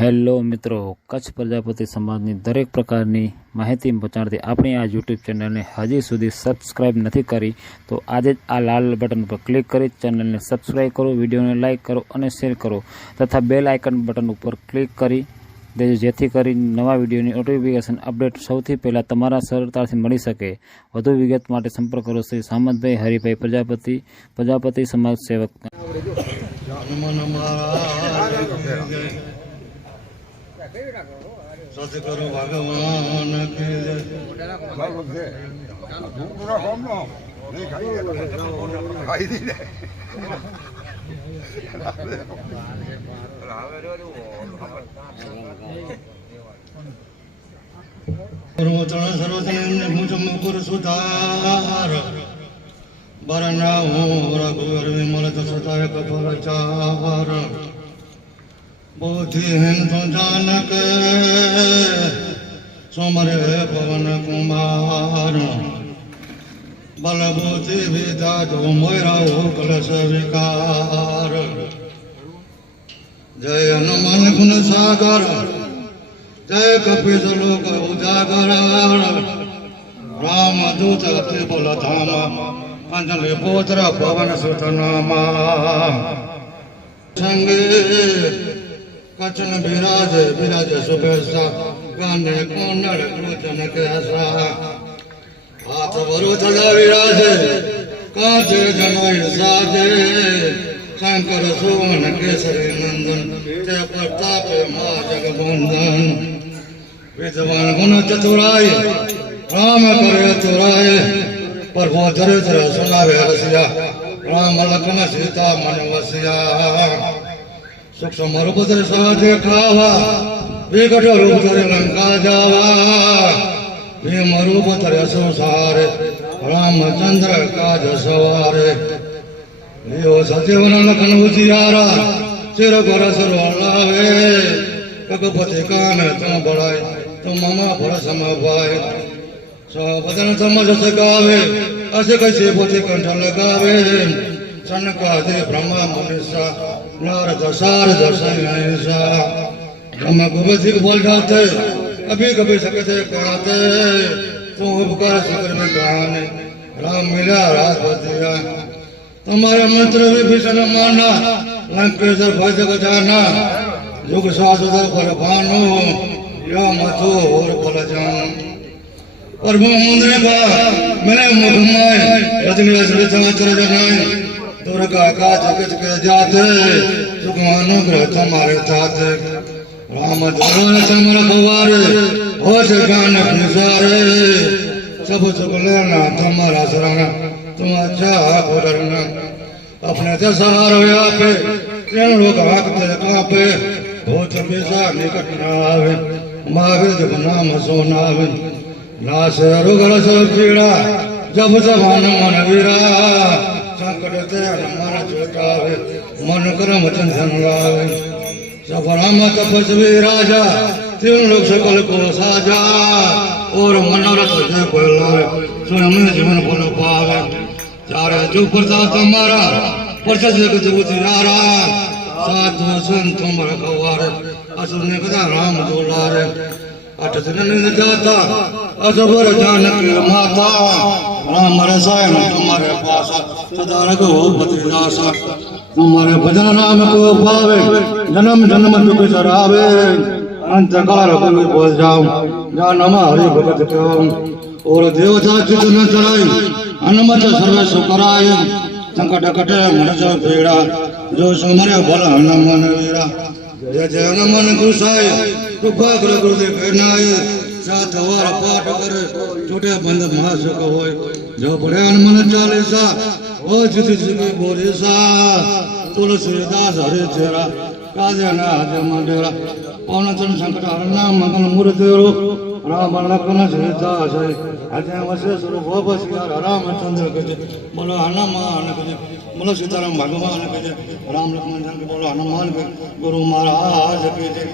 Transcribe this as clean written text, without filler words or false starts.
Hello મિત્રો, કચ્છ પ્રજાપતિ સમાજની દરેક પ્રકારની માહિતી પહોંચાડતી આપણી આ યુટ્યુબ ચેનલને હજી સુધી સબસ્ક્રાઇબ નથી કરી તો આજે જ આ લાલ બટન પર ક્લિક કરી ચેનલને સબસ્ક્રાઇબ કરો, વિડીયોને લાઇક કરો અને શેર કરો તથા બેલ આઇકન બટન ઉપર ક્લિક કરી દેજો જેથી કરી નવા વિડીયોની નોટિફિકેશન અપડેટ સૌથી પહેલાં તમારા સરળતાથી મળી શકે। વધુ વિગત માટે સંપર્ક કરો શ્રી સામંતભાઈ હરિભાઈ પ્રજાપતિ સમાજ સેવક। સદગુરુ ભગવાન મુકુર સુધાર બરના રઘુર વિમલ સતાય કપર ચાર बुद्धिहीन तो जानक सोमरे पवन कुमार बल बुद्धि विद्या जो मोरा हो कलश विकार। जय हनुमान गुण सागर जय कपीस लोक उजागर राम दूत अति बल धामा अंजलि पुत्र पवन सुत नामा। संगे कचन विराज विराज सुबेसा गाने कोनड़ क्रोचन कैसा हाथ वरु चला विराज कांचे जनाई साजे शंकर सुवन केसरी नंदन जय प्रताप मां जगबंदन। विद्वान गुण चतुराई राम करे चुराए प्रभु चरित्र सुनावे रसिया राम लखन सीता मन वसिया। सूक्ष्म रूप धरि सह देखावा विकट रूप धरि लंका जावा भीम रूप धरि संसार रामचंद्र काज सवारे। लियो सजीवन लखन उजियारा चिर गोर सर लावे रघुपति कान तुम बढ़ाई तुम मम फल सम पाए। सबदन समझ सगावे अस कैसे पोथी कंठ लगावे सनकादि ब्रह्मा मुनिसा नारद सारद सैसा। ब्रह्म कुबेर बोल जाते अभी कभी सकते कहते तुम उपकार सकर में कहानी राम मिला राजपतिया। तुम्हारे मंत्र विभीषण माना लंकेश्वर भय जग जाना युग शाश्वत पर भानु या मथो और फल जान। प्रभु मुद्रे का मेरे मुख माय रजनी रजनी चमचर जनाए दुर्गा का जगत के जाते सुख अनुग्रह तुम्हारे ताते। राम धरण चमर खवारे हो ज्ञान निसारे सब सुख लेना तुम्हारा शरण तुम अच्छा करना। अपने से सहार हो पे तीन लोग हाकते कांपे भूत पिशा निकट न आवे महावीर जब नाम सोनावे। नाश रुगल सब पीड़ा जब जवान मन वीरा संकट ते मन छुटावे मन कर्म चंदन लावे। सब राम तपस्वी राजा तीन लोग सकल को साजा और मनोरथ जय को लावे स्वयं जीवन फल पावे। चारे जो प्रताप तुम्हारा प्रसिद्ध जगत उजियारा साधु संत तुम्हारे गवारे असुर ने कदा राम दुलारे। अठ दिन जाता असबर जानकी माता राम रसायन तुम्हारे पास सदा रघुपति दासा। तुम्हारे भजन नाम को पावे जन्म जन्म दुख सरावे अंत काल कभी बोल जाऊं जान हमारे भगत क्यों। और देवता चित न चढ़ाई हनुमत सर्व सुखराय संकट कटे मन जो पीड़ा जो सुमरे भल हनुमान वीरा। जय जय हनुमान गुसाई कृपा कर गुरुदेव नाय साथ वार पाठ करे टूटे बंद महासुख होय। जो पढ़े हनुमान चालीसा ओ जिति जिति बोरीसा तुलसीदास हरि चेरा काजे नाथ मंडेरा। पवन चरण संकट हरण मंगल मूर्ति रूप राम लखन सीता सही अजय वशेष रूप बसियार रामचंद्र के जय। बोलो हनुमान के जय बोलो सीताराम भगवान के जय राम लक्ष्मण बोलो हनुमान के गुरु महाराज के जय।